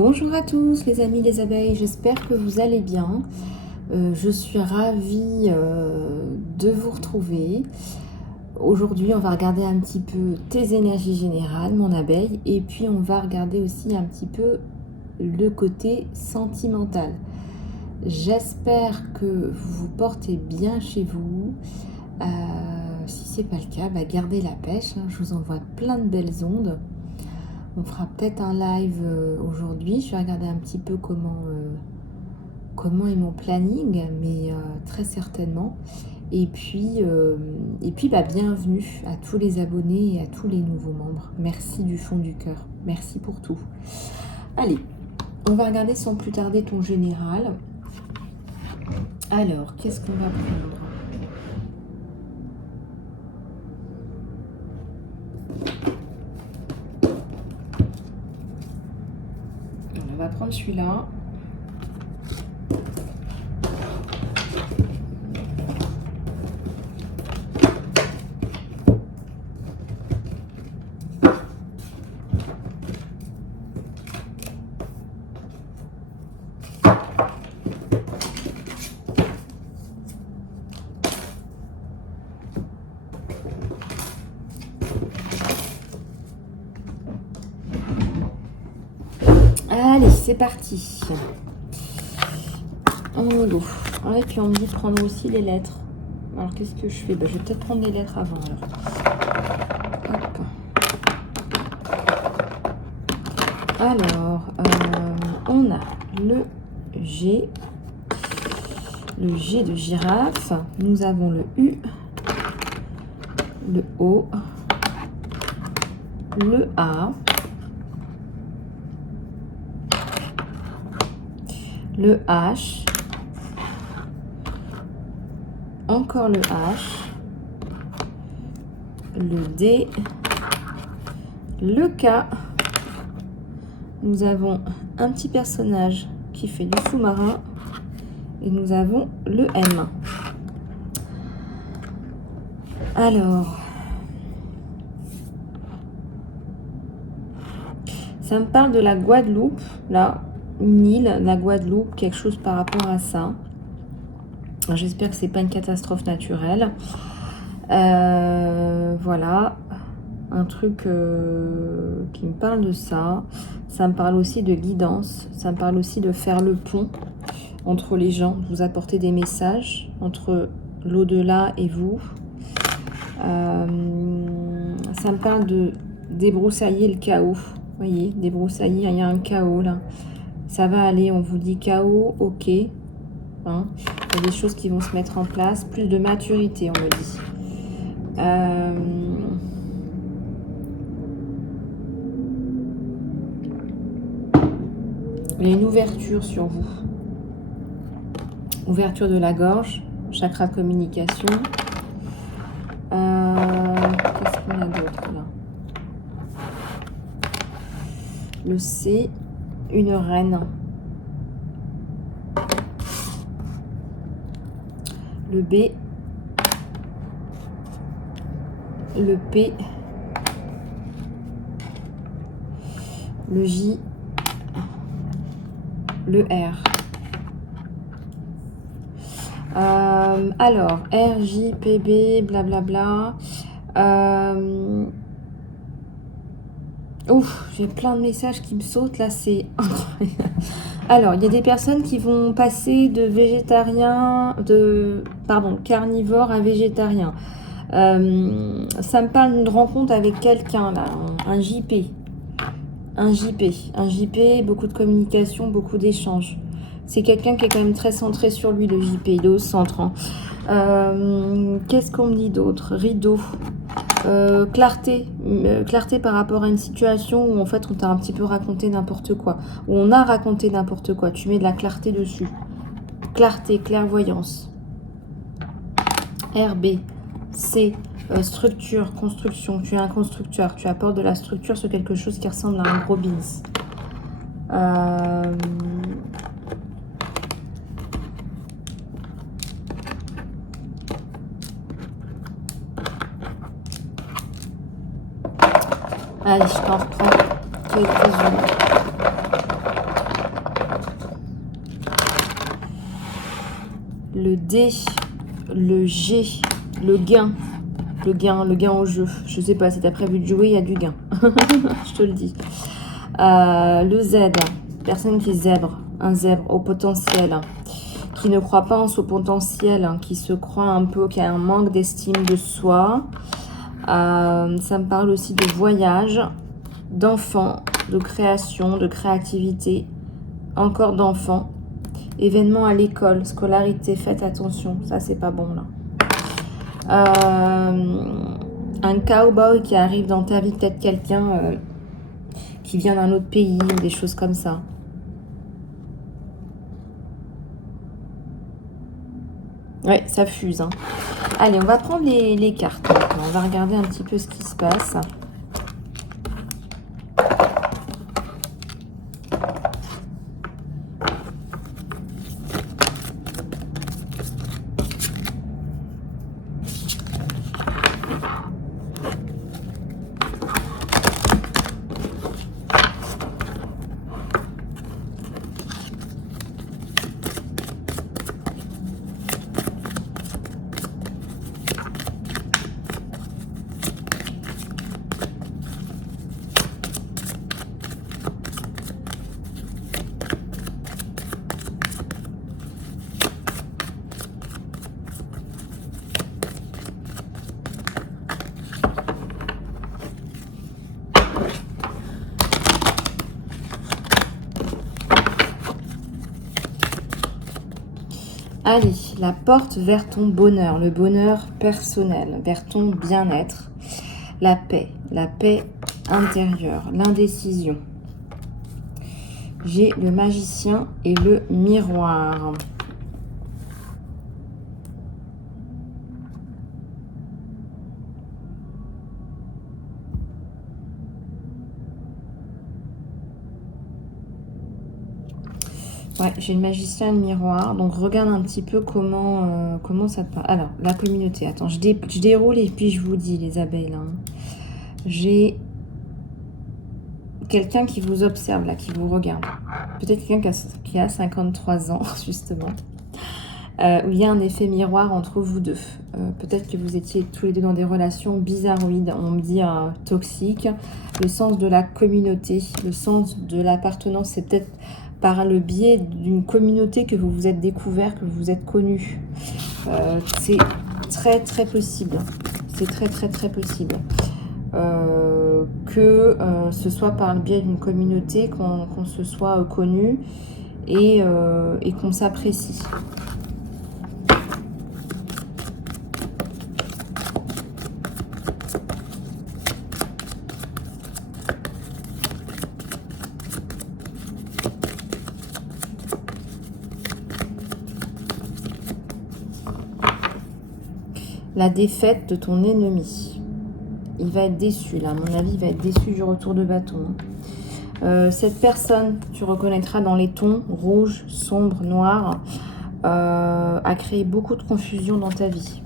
Bonjour à tous les amis les abeilles, j'espère que vous allez bien. Je suis ravie de vous retrouver. Aujourd'hui on va regarder un petit peu tes énergies générales mon abeille et puis on va regarder aussi un petit peu le côté sentimental. J'espère que vous vous portez bien chez vous. Si c'est pas le cas, gardez la pêche, hein. Je vous envoie plein de belles ondes. On fera peut-être un live aujourd'hui. Je vais regarder un petit peu comment est mon planning, mais très certainement. Et puis bienvenue à tous les abonnés et à tous les nouveaux membres. Merci du fond du cœur. Merci pour tout. Allez, on va regarder sans plus tarder ton général. Alors, qu'est-ce qu'on va prendre ? On va prendre celui-là. Allez, c'est parti. On y go. Et puis on me dit de prendre aussi les lettres. Alors qu'est-ce que je fais ? Je vais peut-être prendre les lettres avant. Alors, on a le G de girafe. Nous avons le U, le O, le A, le H, encore le H, le D, le K. Nous avons un petit personnage qui fait du sous-marin et nous avons le M. Alors, ça me parle de la Guadeloupe, là, une île, la Guadeloupe, quelque chose par rapport à ça. J'espère que c'est pas une catastrophe naturelle. Voilà, un truc qui me parle de ça. Ça me parle aussi de guidance. Ça me parle aussi de faire le pont entre les gens, de vous apporter des messages entre l'au-delà et vous. Ça me parle de débroussailler le chaos. Vous voyez, débroussailler, il y a un chaos là. Ça va aller, on vous dit chaos, ok. Hein, il y a des choses qui vont se mettre en place. Plus de maturité, on me dit. Il y a une ouverture sur vous. Ouverture de la gorge, chakra communication. Qu'est-ce qu'on a d'autre là ? Le C, une reine. Le B, le P, le J, le R. Alors, R, J, P, B, blablabla. Ouf, j'ai plein de messages qui me sautent là, c'est incroyable. Alors, il y a des personnes qui vont passer de carnivore à végétarien. Ça me parle d'une rencontre avec quelqu'un là, un JP. Un JP, beaucoup de communication, beaucoup d'échanges. C'est quelqu'un qui est quand même très centré sur lui, le JP, il est au centre. Hein. Qu'est-ce qu'on me dit d'autre ? Rideau. Clarté par rapport à une situation où en fait on t'a un petit peu raconté n'importe quoi, où on a raconté n'importe quoi, tu mets de la clarté dessus. Clarté, clairvoyance. RB, C, structure, construction, tu es un constructeur, tu apportes de la structure sur quelque chose qui ressemble à un gros business. Allez, je t'en reprends quelques-unes. le D, le G, le gain. Le gain au jeu. Je sais pas, si tu as prévu de jouer, il y a du gain. Je te le dis. Le Z, personne qui zèbre. Un zèbre au potentiel. Qui ne croit pas en son potentiel. Qui se croit un peu, qui a un manque d'estime de soi. Ça me parle aussi de voyage, d'enfants, de création, de créativité. Encore d'enfants. Événements à l'école, scolarité, faites attention. Ça, c'est pas bon, là. Un cowboy qui arrive dans ta vie, peut-être quelqu'un qui vient d'un autre pays, des choses comme ça. Ouais, ça fuse. Hein. Allez, on va prendre les cartes maintenant. On va regarder un petit peu ce qui se passe. Allez, la porte vers ton bonheur, le bonheur personnel, vers ton bien-être, la paix intérieure, l'indécision. J'ai le magicien et le miroir. Ouais, j'ai le magicien et le miroir. Donc, regarde un petit peu comment ça te parle. Alors, la communauté. Attends, je déroule et puis je vous dis, les abeilles. Là, hein. J'ai quelqu'un qui vous observe, là, qui vous regarde. Peut-être quelqu'un qui a 53 ans, justement. Où il y a un effet miroir entre vous deux. Peut-être que vous étiez tous les deux dans des relations bizarroïdes. On me dit toxiques. Le sens de la communauté, le sens de l'appartenance, c'est peut-être par le biais d'une communauté que vous vous êtes découvert, que vous vous êtes connu. C'est très très possible. C'est très très très possible. Que ce soit par le biais d'une communauté, qu'on se soit connu et qu'on s'apprécie. La défaite de ton ennemi. Il va être déçu, là. À mon avis, il va être déçu du retour de bâton. Cette personne, tu reconnaîtras dans les tons rouge, sombre, noir, a créé beaucoup de confusion dans ta vie.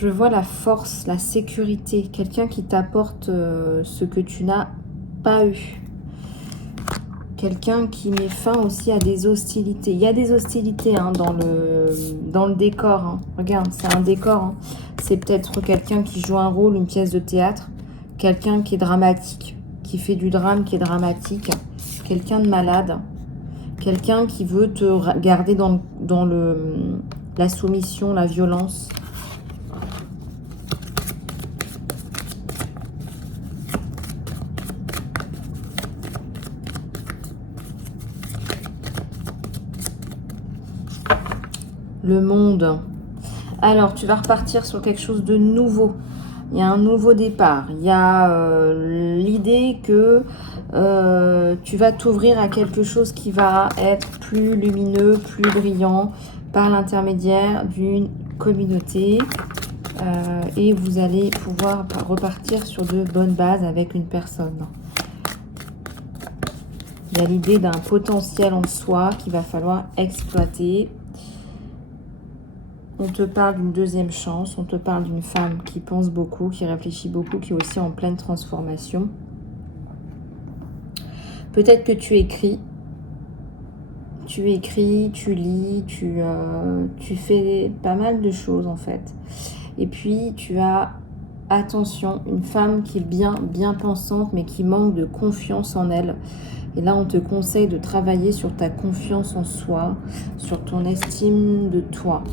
Je vois la force, la sécurité, quelqu'un qui t'apporte ce que tu n'as pas eu. Quelqu'un qui met fin aussi à des hostilités. Il y a des hostilités hein, dans le décor. Hein. Regarde, c'est un décor. Hein. C'est peut-être quelqu'un qui joue un rôle, une pièce de théâtre. Quelqu'un qui est dramatique, qui fait du drame, qui est dramatique. Quelqu'un de malade. Quelqu'un qui veut te garder dans la soumission, la violence. Le monde. Alors, tu vas repartir sur quelque chose de nouveau. Il y a un nouveau départ. Il y a l'idée que tu vas t'ouvrir à quelque chose qui va être plus lumineux, plus brillant par l'intermédiaire d'une communauté. et vous allez pouvoir repartir sur de bonnes bases avec une personne. Il y a l'idée d'un potentiel en soi qu'il va falloir exploiter. On te parle d'une deuxième chance, on te parle d'une femme qui pense beaucoup, qui réfléchit beaucoup, qui est aussi en pleine transformation. Peut-être que tu écris, tu lis, tu fais pas mal de choses en fait. Et puis tu as, attention, une femme qui est bien pensante mais qui manque de confiance en elle. Et là on te conseille de travailler sur ta confiance en soi, sur ton estime de toi.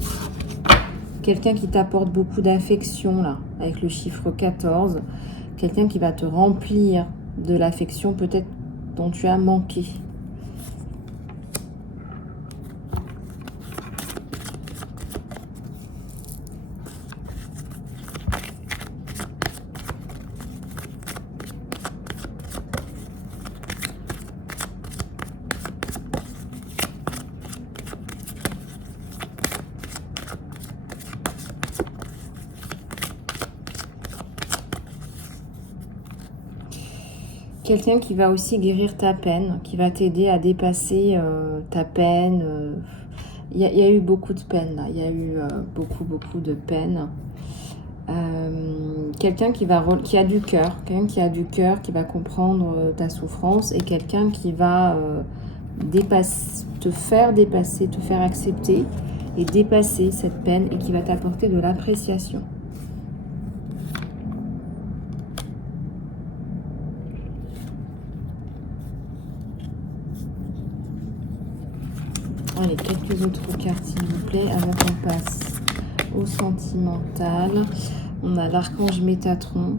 Quelqu'un qui t'apporte beaucoup d'affection là, avec le chiffre 14. Quelqu'un qui va te remplir de l'affection peut-être dont tu as manqué. Quelqu'un qui va aussi guérir ta peine, qui va t'aider à dépasser ta peine. Il y a eu beaucoup de peine, là. Il y a eu beaucoup de peine. Quelqu'un qui a du cœur, qui va comprendre ta souffrance, et quelqu'un qui va te faire dépasser, te faire accepter et dépasser cette peine, et qui va t'apporter de l'appréciation. Allez, quelques autres cartes s'il vous plaît, avant qu'on passe au sentimental. On a l'archange Métatron,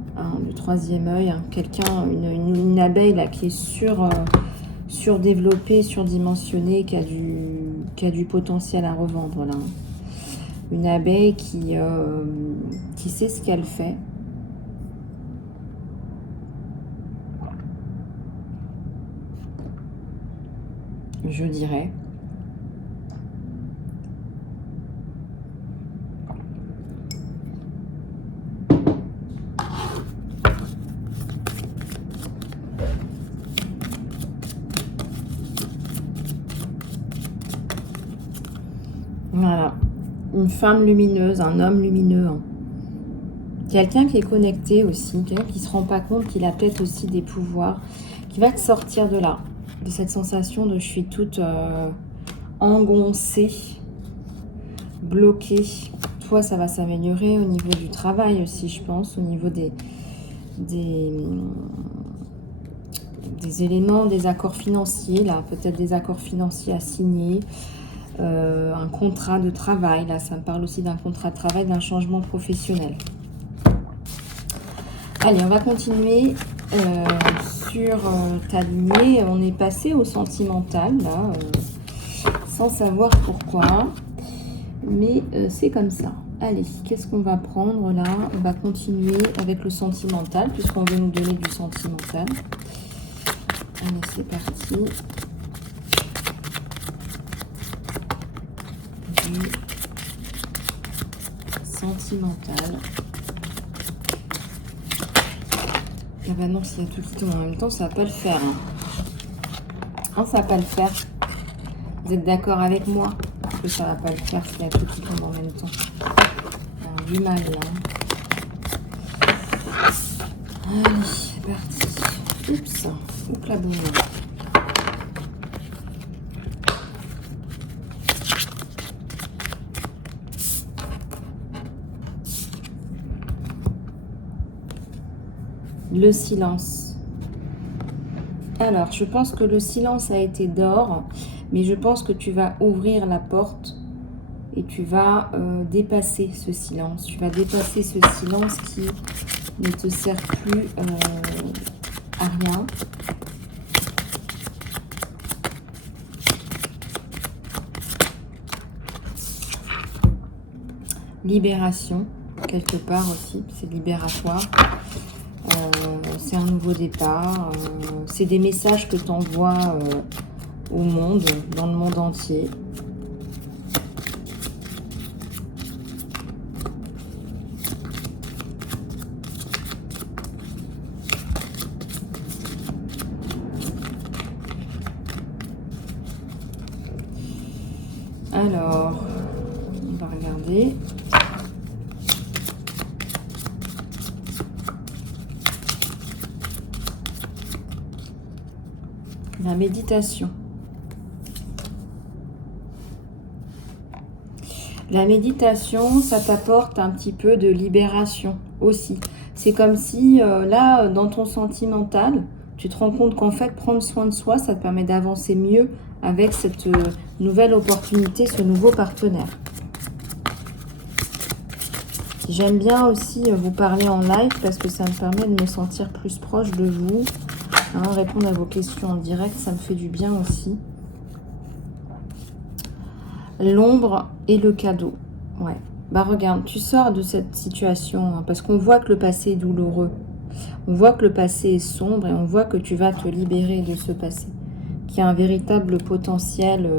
le troisième œil, quelqu'un, une abeille là qui est surdéveloppée, surdimensionnée, qui a du potentiel à revendre là. Une abeille qui sait ce qu'elle fait. Je dirais. Voilà, une femme lumineuse, un homme lumineux. Quelqu'un qui est connecté aussi, quelqu'un qui ne se rend pas compte qu'il a peut-être aussi des pouvoirs, qui va te sortir de là, de cette sensation de je suis toute engoncée, bloquée. Toi, ça va s'améliorer au niveau du travail aussi, je pense, au niveau des éléments, des accords financiers, là, peut-être des accords financiers à signer. Un contrat de travail, là ça me parle aussi d'un contrat de travail, d'un changement professionnel. Allez, on va continuer sur ta lignée. On est passé au sentimental là, sans savoir pourquoi, mais c'est comme ça. Allez, qu'est-ce qu'on va prendre là? On va continuer avec le sentimental, puisqu'on veut nous donner du sentimental. Allez, c'est parti. Sentimental. Ah bah non, s'il y a tout qui tombe en même temps, ça va pas le faire. Ça va pas le faire. Vous êtes d'accord avec moi que ça va pas le faire s'il y a tout qui tombe en même temps. Alors, du mal là. Allez, c'est parti. Oups, oups la boum. Le silence. Alors, je pense que le silence a été d'or, mais je pense que tu vas ouvrir la porte et tu vas dépasser ce silence. Tu vas dépasser ce silence qui ne te sert plus à rien. Libération, quelque part aussi, c'est libératoire. C'est un nouveau départ, c'est des messages que tu envoies au monde, dans le monde entier. Alors, on va regarder. La méditation. La méditation, ça t'apporte un petit peu de libération aussi. C'est comme si là, dans ton sentimental, tu te rends compte qu'en fait, prendre soin de soi, ça te permet d'avancer mieux avec cette nouvelle opportunité, ce nouveau partenaire. J'aime bien aussi vous parler en live parce que ça me permet de me sentir plus proche de vous. Hein, répondre à vos questions en direct, ça me fait du bien aussi. L'ombre et le cadeau. Ouais. Bah regarde, tu sors de cette situation hein, parce qu'on voit que le passé est douloureux. On voit que le passé est sombre et on voit que tu vas te libérer de ce passé, qui a un véritable potentiel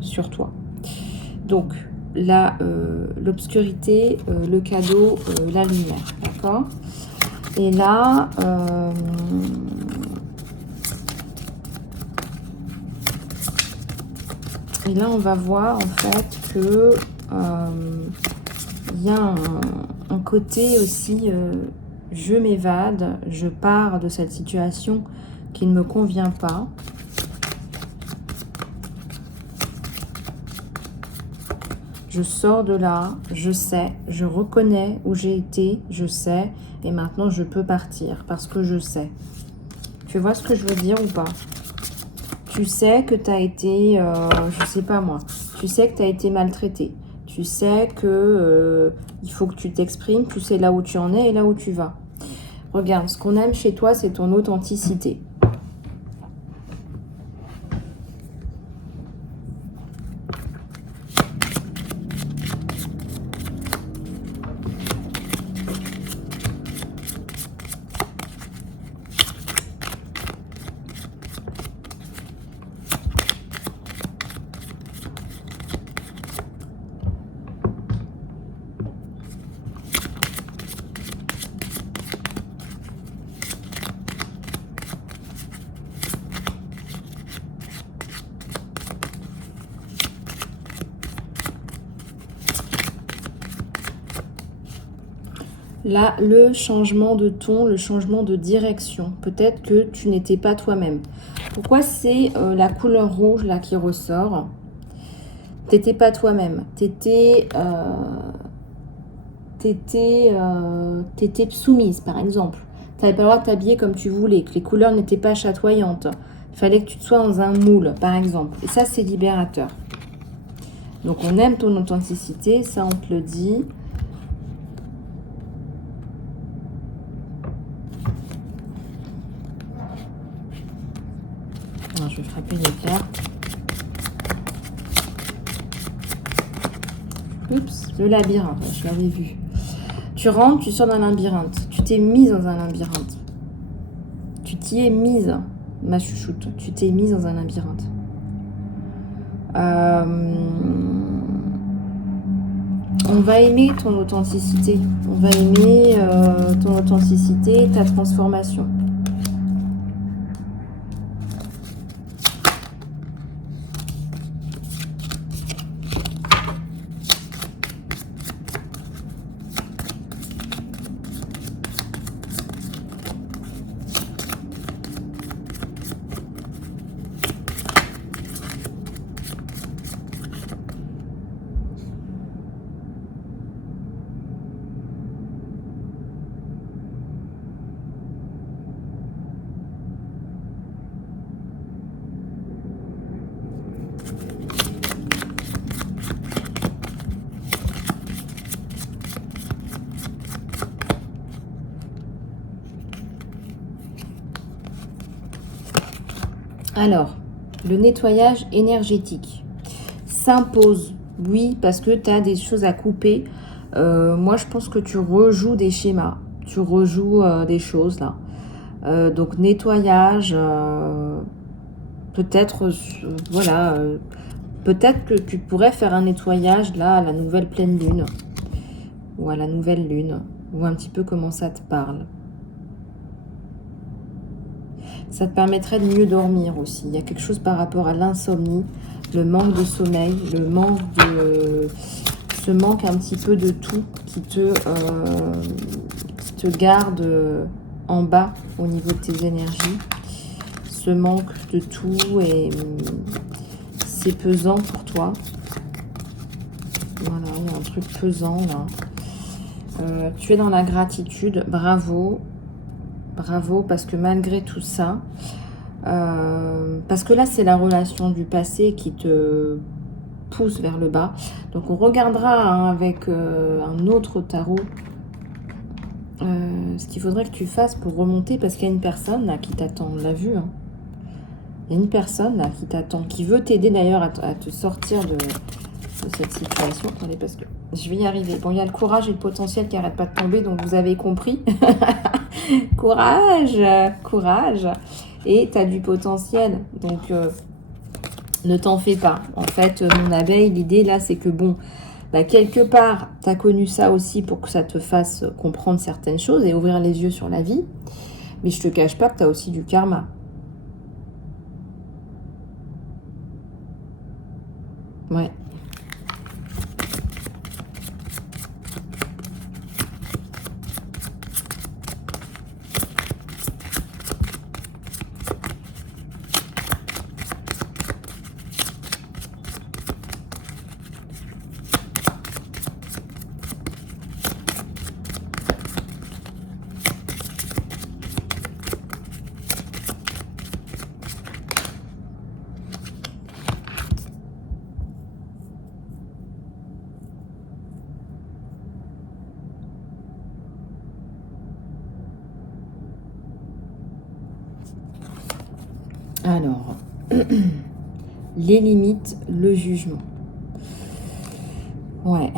sur toi. Donc, là, l'obscurité, le cadeau, la lumière, d'accord? Et là, on va voir en fait que il y a un côté aussi, je m'évade, je pars de cette situation qui ne me convient pas. Je sors de là, je sais, je reconnais où j'ai été, je sais, et maintenant je peux partir parce que je sais. Tu vois ce que je veux dire ou pas? Tu sais que tu as été, je sais pas moi, tu sais que tu as été maltraité. Tu sais que il faut que tu t'exprimes, tu sais là où tu en es et là où tu vas. Regarde, ce qu'on aime chez toi, c'est ton authenticité. Là, le changement de ton, le changement de direction. Peut-être que tu n'étais pas toi-même. Pourquoi c'est la couleur rouge là qui ressort? T'étais pas toi-même. T'étais soumise, par exemple. Tu n'avais pas le droit de t'habiller comme tu voulais, que les couleurs n'étaient pas chatoyantes. Il fallait que tu sois dans un moule, par exemple. Et ça, c'est libérateur. Donc, on aime ton authenticité, ça, on te le dit. Alors, je vais frapper les cartes. Oups, le labyrinthe, je l'avais vu. Tu rentres, tu sors d'un labyrinthe. Tu t'es mise dans un labyrinthe. Tu t'y es mise, ma chouchoute. Tu t'es mise dans un labyrinthe. On va aimer ton authenticité. On va aimer ton authenticité, ta transformation. Alors, le nettoyage énergétique s'impose, oui, parce que tu as des choses à couper. Moi, je pense que tu rejoues des schémas, tu rejoues des choses là. Donc, nettoyage, peut-être, voilà, peut-être que tu pourrais faire un nettoyage là à la nouvelle pleine lune ou à la nouvelle lune, ou un petit peu comment ça te parle. Ça te permettrait de mieux dormir aussi. Il y a quelque chose par rapport à l'insomnie. le manque de sommeil, le manque de... ce manque un petit peu de tout qui te garde en bas au niveau de tes énergies. Ce manque de tout et c'est pesant pour toi. Voilà, il y a un truc pesant là. Tu es dans la gratitude, bravo. Bravo, parce que malgré tout ça, parce que là c'est la relation du passé qui te pousse vers le bas. Donc on regardera hein, avec un autre tarot ce qu'il faudrait que tu fasses pour remonter, parce qu'il y a une personne là qui t'attend, on l'a vu. Hein. Il y a une personne là qui t'attend, qui veut t'aider d'ailleurs à te sortir de cette situation. Attendez, parce que je vais y arriver. Bon, il y a le courage et le potentiel qui n'arrêtent pas de tomber, donc vous avez compris. Courage, courage. Et tu as du potentiel, donc ne t'en fais pas. En fait, mon abeille, l'idée là, c'est que bon, bah, quelque part, tu as connu ça aussi pour que ça te fasse comprendre certaines choses et ouvrir les yeux sur la vie. Mais je te cache pas que tu as aussi du karma. Ouais. Alors, les limites, le jugement. Ouais,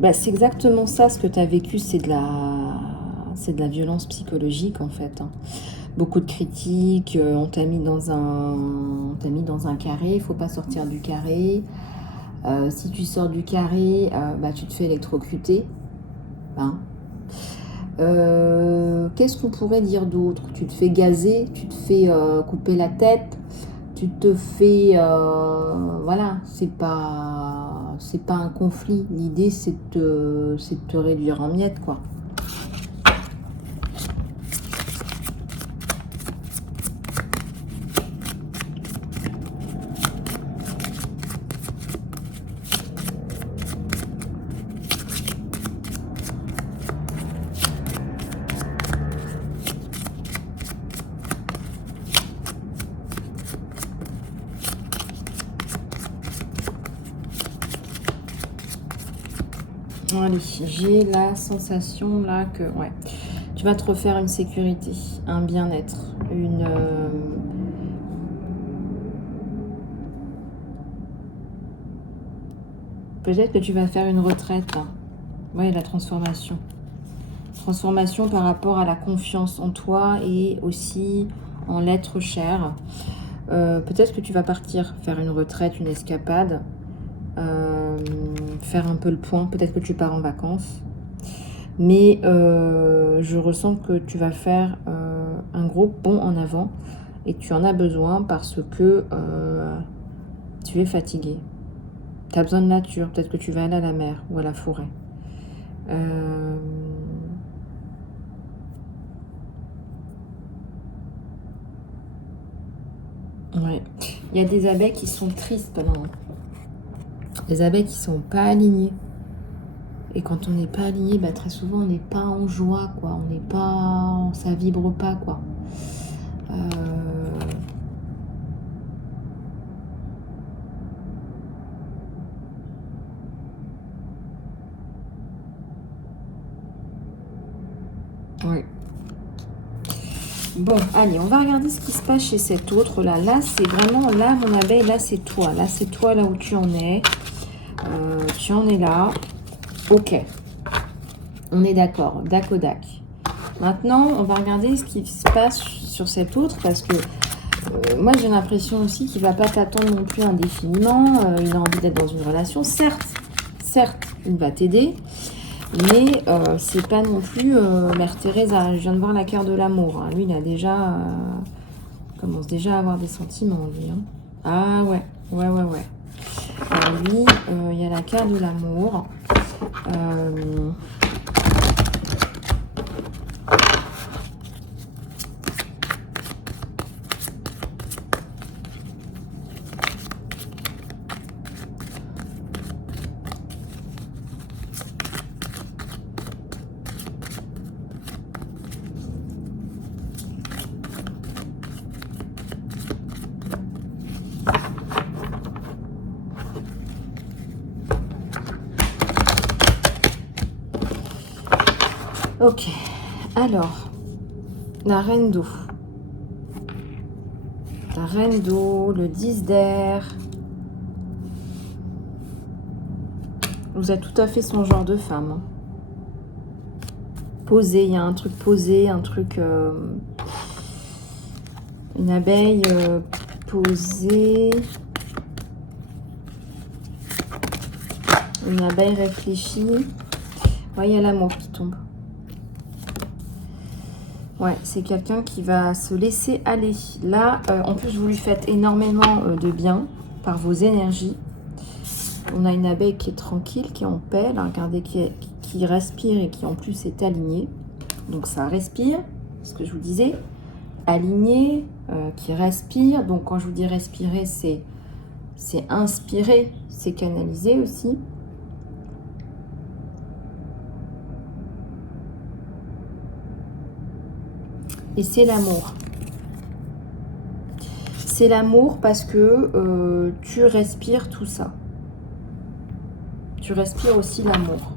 bah, c'est exactement ça, ce que tu as vécu, c'est de la violence psychologique en fait. Hein. Beaucoup de critiques, on t'a mis dans un carré, il faut pas sortir du carré. Si tu sors du carré, bah, tu te fais électrocuter. Hein. Qu'est-ce qu'on pourrait dire d'autre? Tu te fais gazer, tu te fais couper la tête, tu te fais... voilà, c'est pas un conflit. L'idée, c'est de te réduire en miettes, quoi. Allez, j'ai la sensation là que ouais, tu vas te refaire une sécurité, un bien-être, une peut-être que tu vas faire une retraite. Hein. Ouais, la transformation. Transformation par rapport à la confiance en toi et aussi en l'être cher. Peut-être que tu vas partir, faire une retraite, une escapade. Faire un peu le point, peut-être que tu pars en vacances, mais je ressens que tu vas faire un gros bond en avant et tu en as besoin parce que tu es fatigué, tu as besoin de nature, peut-être que tu vas aller à la mer ou à la forêt. Ouais. Il y a des abeilles qui sont tristes pendant. Les abeilles qui sont pas alignées. Et quand on n'est pas aligné, bah, très souvent on n'est pas en joie, quoi. On n'est pas, ça vibre pas, quoi. Oui. Bon, allez, on va regarder ce qui se passe chez cet autre là. Là, c'est vraiment, là, mon abeille, là, c'est toi. Là, c'est toi, là où tu en es. Tu en es là. Ok. On est d'accord. Dac au dac. Maintenant, on va regarder ce qui se passe sur cet autre parce que moi, j'ai l'impression aussi qu'il ne va pas t'attendre non plus indéfiniment. Il a envie d'être dans une relation. Certes, il va t'aider. Mais c'est pas non plus Mère Teresa. Je viens de voir la carte de l'amour. Hein. Lui, il a déjà commence déjà à avoir des sentiments, lui. Hein. Ah ouais. Ouais. Alors lui, il y a la carte de l'amour. Ok, alors, la reine d'eau. La reine d'eau, le 10 d'air. Vous êtes tout à fait son genre de femme. Hein. Posé, il y a un truc posé, un truc... une abeille posée. Une abeille réfléchie. Ouais, il y a l'amour qui tombe. Ouais, c'est quelqu'un qui va se laisser aller. Là, en plus, vous lui faites énormément de bien par vos énergies. On a une abeille qui est tranquille, qui est en paix. Là, regardez, qui respire et qui en plus est alignée. Donc ça respire, ce que je vous disais. Aligné, qui respire. Donc quand je vous dis respirer, c'est inspirer, c'est canaliser aussi. Et c'est l'amour. C'est l'amour parce que tu respires tout ça. Tu respires aussi l'amour.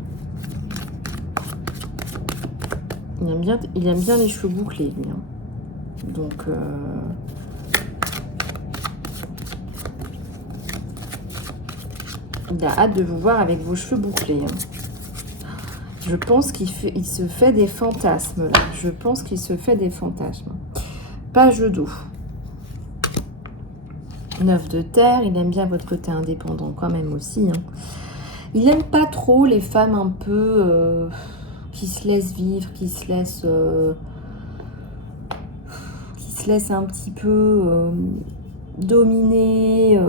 Il aime bien les cheveux bouclés, lui. Hein. Donc, il a hâte de vous voir avec vos cheveux bouclés. Hein. Je pense qu'il se fait des fantasmes, là. Je pense qu'il se fait des fantasmes. Page d'eau. 9 de terre. Il aime bien votre côté indépendant quand même aussi. Hein. Il n'aime pas trop les femmes un peu qui se laissent vivre, qui se laissent un petit peu dominer.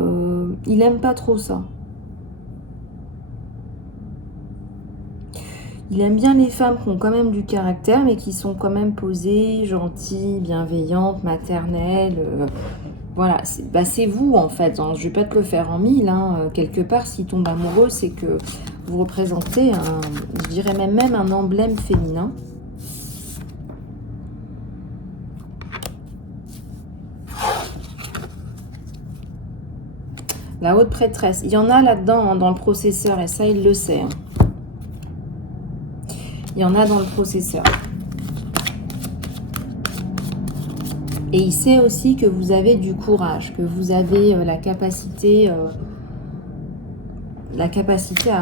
Il n'aime pas trop ça. Il aime bien les femmes qui ont quand même du caractère, mais qui sont quand même posées, gentilles, bienveillantes, maternelles. Voilà, c'est vous en fait. Hein. Je ne vais pas te le faire en mille. Hein. Quelque part, s'il tombe amoureux, c'est que vous représentez, je dirais même un emblème féminin. La haute prêtresse. Il y en a là-dedans, hein, dans le processeur, et ça, il le sait. Hein. Il y en a dans le processeur. Et il sait aussi que vous avez du courage, que vous avez la capacité à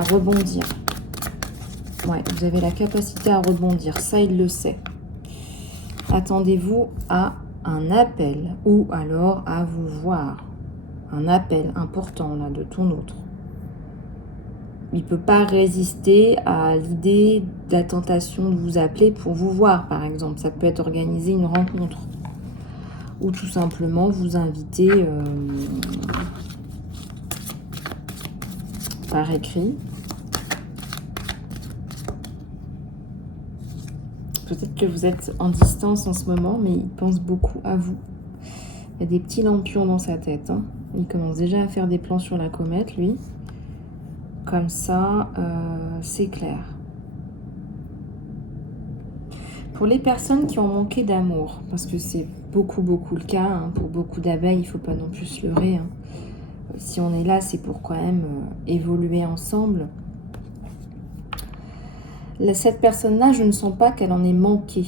rebondir. Ouais, vous avez la capacité à rebondir. Ça, il le sait. Attendez-vous à un appel ou alors à vous voir. Un appel important, là, de ton autre. Il ne peut pas résister à l'idée de la tentation de vous appeler pour vous voir, par exemple. Ça peut être organiser une rencontre. Ou tout simplement vous inviter par écrit. Peut-être que vous êtes en distance en ce moment, mais il pense beaucoup à vous. Il y a des petits lampions dans sa tête. Hein. Il commence déjà à faire des plans sur la comète, lui. Comme ça, c'est clair. Pour les personnes qui ont manqué d'amour, parce que c'est beaucoup le cas, hein, pour beaucoup d'abeilles, il ne faut pas non plus se leurrer. Hein. Si on est là, c'est pour quand même évoluer ensemble. Cette personne-là, je ne sens pas qu'elle en ait manqué.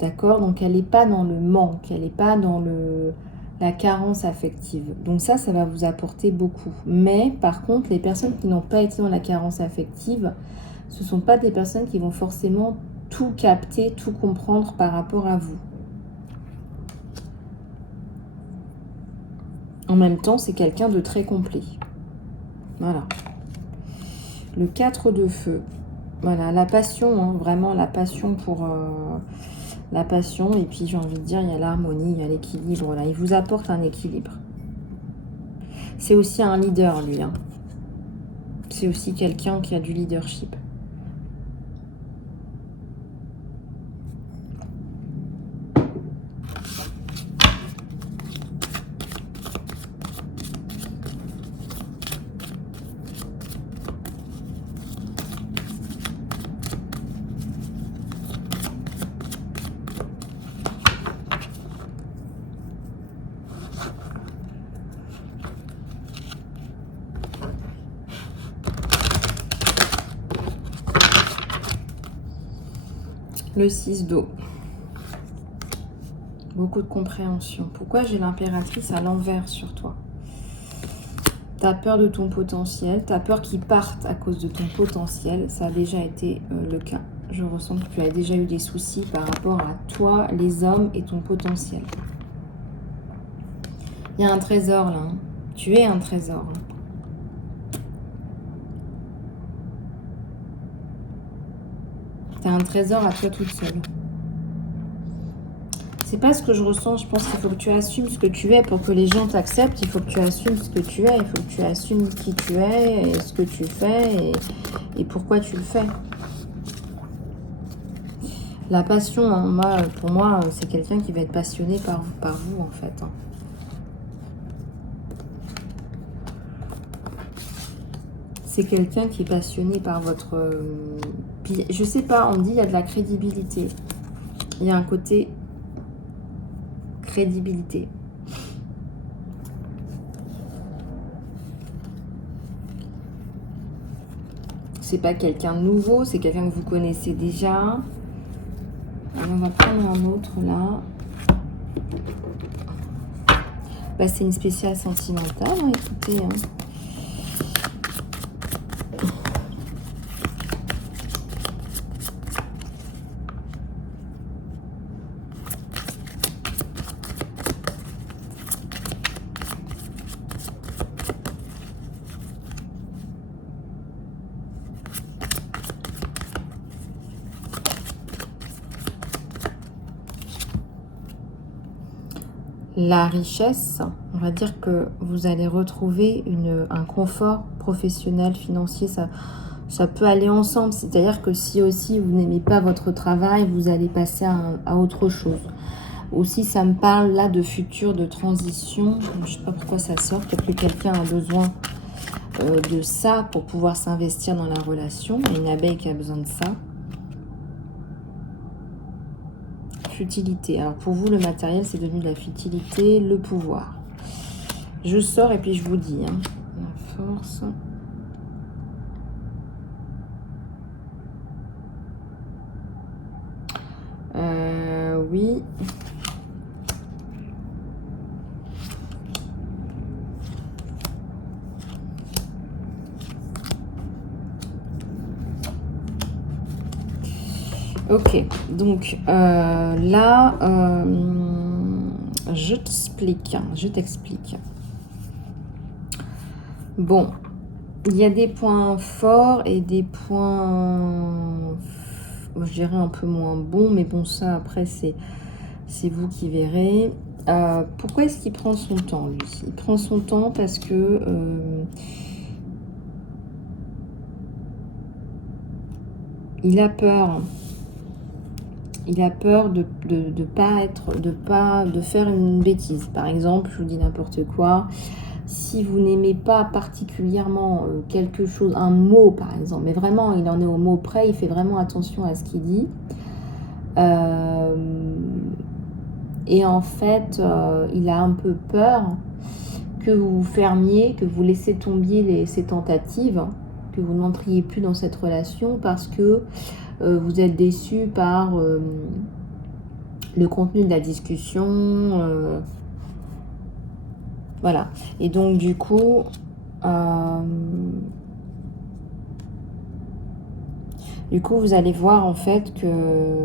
D'accord? Donc, elle n'est pas dans le manque, elle n'est pas dans la carence affective. Donc ça va vous apporter beaucoup. Mais, par contre, les personnes qui n'ont pas été dans la carence affective, ce ne sont pas des personnes qui vont forcément tout capter, tout comprendre par rapport à vous. En même temps, c'est quelqu'un de très complet. Voilà. Le 4 de feu. Voilà, la passion, hein, vraiment la passion pour... la passion, et puis j'ai envie de dire, il y a l'harmonie, il y a l'équilibre. Là, il vous apporte un équilibre. C'est aussi un leader, lui. Hein. C'est aussi quelqu'un qui a du leadership. Le 6 d'eau. Beaucoup de compréhension. Pourquoi j'ai l'impératrice à l'envers sur toi? Tu as peur de ton potentiel. Tu as peur qu'il parte à cause de ton potentiel. Ça a déjà été le cas. Je ressens que tu as déjà eu des soucis par rapport à toi, les hommes et ton potentiel. Il y a un trésor là. Hein. Tu es un trésor. Hein. Tu as un trésor à toi toute seule. C'est pas ce que je ressens. Je pense qu'il faut que tu assumes ce que tu es pour que les gens t'acceptent. Il faut que tu assumes ce que tu es. Il faut que tu assumes qui tu es et ce que tu fais et pourquoi tu le fais. La passion, hein, pour moi, c'est quelqu'un qui va être passionné par vous en fait. Hein. C'est quelqu'un qui est passionné par votre... Puis, je sais pas, on dit il y a de la crédibilité. Il y a un côté crédibilité. C'est pas quelqu'un de nouveau, c'est quelqu'un que vous connaissez déjà. Alors, on va prendre un autre là. Bah, c'est une spéciale sentimentale, hein, écoutez. Hein. La richesse, on va dire que vous allez retrouver un confort professionnel, financier, ça peut aller ensemble. C'est-à-dire que si aussi vous n'aimez pas votre travail, vous allez passer à autre chose. Aussi, ça me parle là de futur, de transition. Je ne sais pas pourquoi ça sort. Peut-être que quelqu'un a besoin de ça pour pouvoir s'investir dans la relation. Il y a une abeille qui a besoin de ça. Futilité. Alors pour vous, le matériel, c'est devenu de la futilité, le pouvoir. Je sors et puis je vous dis. Hein, la force. Oui. Ok, donc là, je t'explique. Bon, il y a des points forts et des points, je dirais, un peu moins bons, mais bon, ça, après, c'est vous qui verrez. Pourquoi est-ce qu'il prend son temps, lui? Il prend son temps parce que... il a peur. Il a peur de faire une bêtise. Par exemple, je vous dis n'importe quoi. Si vous n'aimez pas particulièrement quelque chose, un mot par exemple, mais vraiment il en est au mot près, il fait vraiment attention à ce qu'il dit. Et en fait, il a un peu peur que vous fermiez, que vous laissiez tomber ces tentatives, que vous n'entriez plus dans cette relation parce que vous êtes déçu par le contenu de la discussion. Voilà. Et donc, du coup, vous allez voir en fait que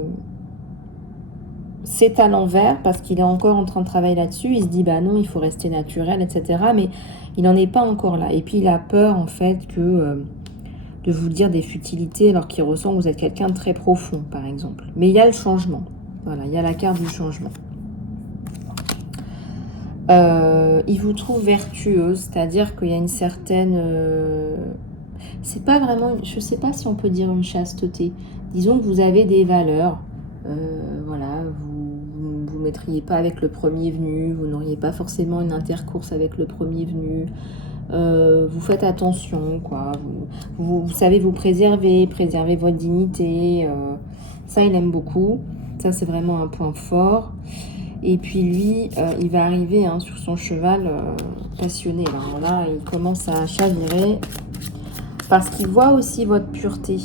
c'est à l'envers parce qu'il est encore en train de travailler là-dessus. Il se dit, bah non, il faut rester naturel, etc. Mais il n'en est pas encore là. Et puis, il a peur en fait que... de vous dire des futilités alors qu'il ressent que vous êtes quelqu'un de très profond, par exemple. Mais il y a le changement. Voilà, il y a la carte du changement. Il vous trouve vertueuse, c'est-à-dire qu'il y a une certaine... c'est pas vraiment... Je sais pas si on peut dire une chasteté. Disons que vous avez des valeurs. Voilà, vous ne mettriez pas avec le premier venu, vous n'auriez pas forcément une intercourse avec le premier venu. Vous faites attention, quoi. Vous savez vous préserver votre dignité. Ça, il aime beaucoup. Ça, c'est vraiment un point fort. Et puis lui, il va arriver sur son cheval passionné. Alors là, il commence à chavirer parce qu'il voit aussi votre pureté.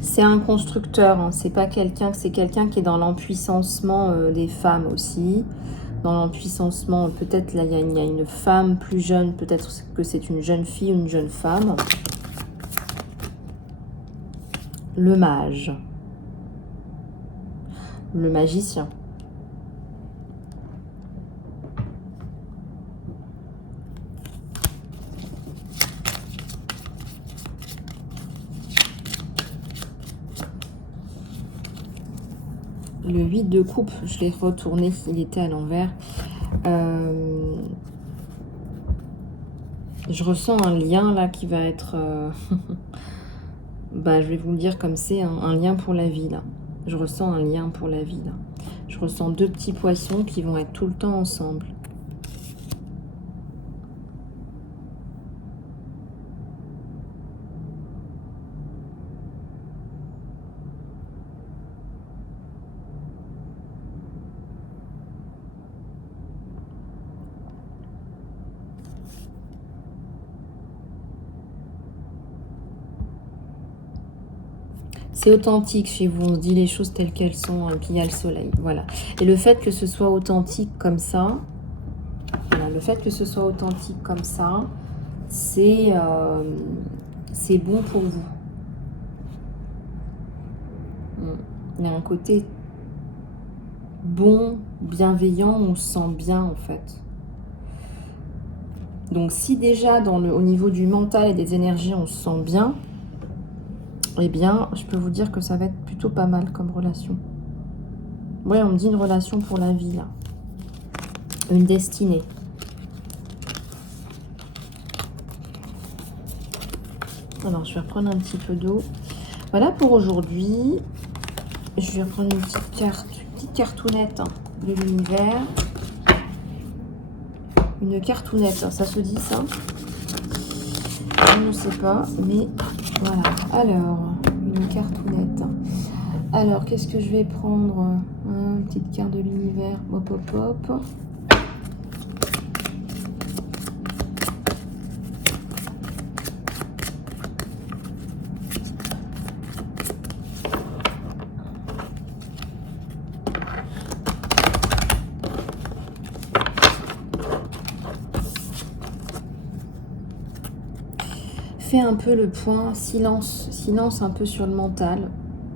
C'est un constructeur, c'est pas quelqu'un, c'est quelqu'un qui est dans l'empuissancement des femmes aussi. Dans l'empuissancement, peut-être là, il y a une femme plus jeune, peut-être que c'est une jeune fille ou une jeune femme. Le mage. Le magicien. Le 8 de coupe, je l'ai retourné, il était à l'envers. Je ressens un lien là qui va être... je vais vous le dire comme c'est, un lien pour la vie là. Je ressens un lien pour la vie là. Je ressens deux petits poissons qui vont être tout le temps ensemble. C'est authentique chez vous, on se dit les choses telles qu'elles sont, puis il y a le soleil, voilà. Et le fait que ce soit authentique comme ça, voilà, le fait que ce soit authentique comme ça, c'est bon pour vous. Il y a un côté bon, bienveillant, on se sent bien en fait. Donc si déjà au niveau du mental et des énergies, on se sent bien, eh bien, je peux vous dire que ça va être plutôt pas mal comme relation. Oui, on me dit une relation pour la vie, là. Une destinée. Alors, je vais reprendre un petit peu d'eau. Voilà pour aujourd'hui. Je vais reprendre une petite cartounette de l'univers. Une cartounette, ça se dit ça? Je ne sais pas, mais... Voilà, alors, une cartounette. Alors, qu'est-ce que je vais prendre? Une petite carte de l'univers. Hop, hop, hop. Fais un peu le point, silence un peu sur le mental.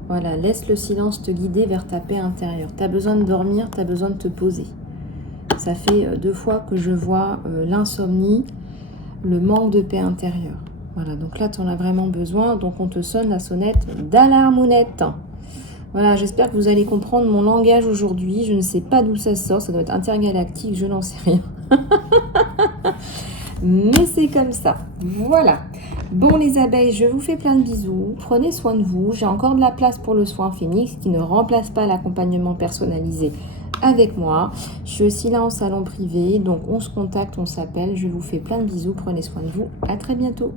Voilà, laisse le silence te guider vers ta paix intérieure. Tu as besoin de dormir, tu as besoin de te poser. Ça fait 2 fois que je vois l'insomnie, le manque de paix intérieure. Voilà, donc là, tu en as vraiment besoin. Donc, on te sonne la sonnette d'alarmounette. Voilà, j'espère que vous allez comprendre mon langage aujourd'hui. Je ne sais pas d'où ça sort. Ça doit être intergalactique, je n'en sais rien. Mais c'est comme ça. Voilà. Bon les abeilles, je vous fais plein de bisous. Prenez soin de vous. J'ai encore de la place pour le soin phénix qui ne remplace pas l'accompagnement personnalisé avec moi. Je suis aussi là en salon privé. Donc on se contacte, on s'appelle. Je vous fais plein de bisous. Prenez soin de vous. À très bientôt.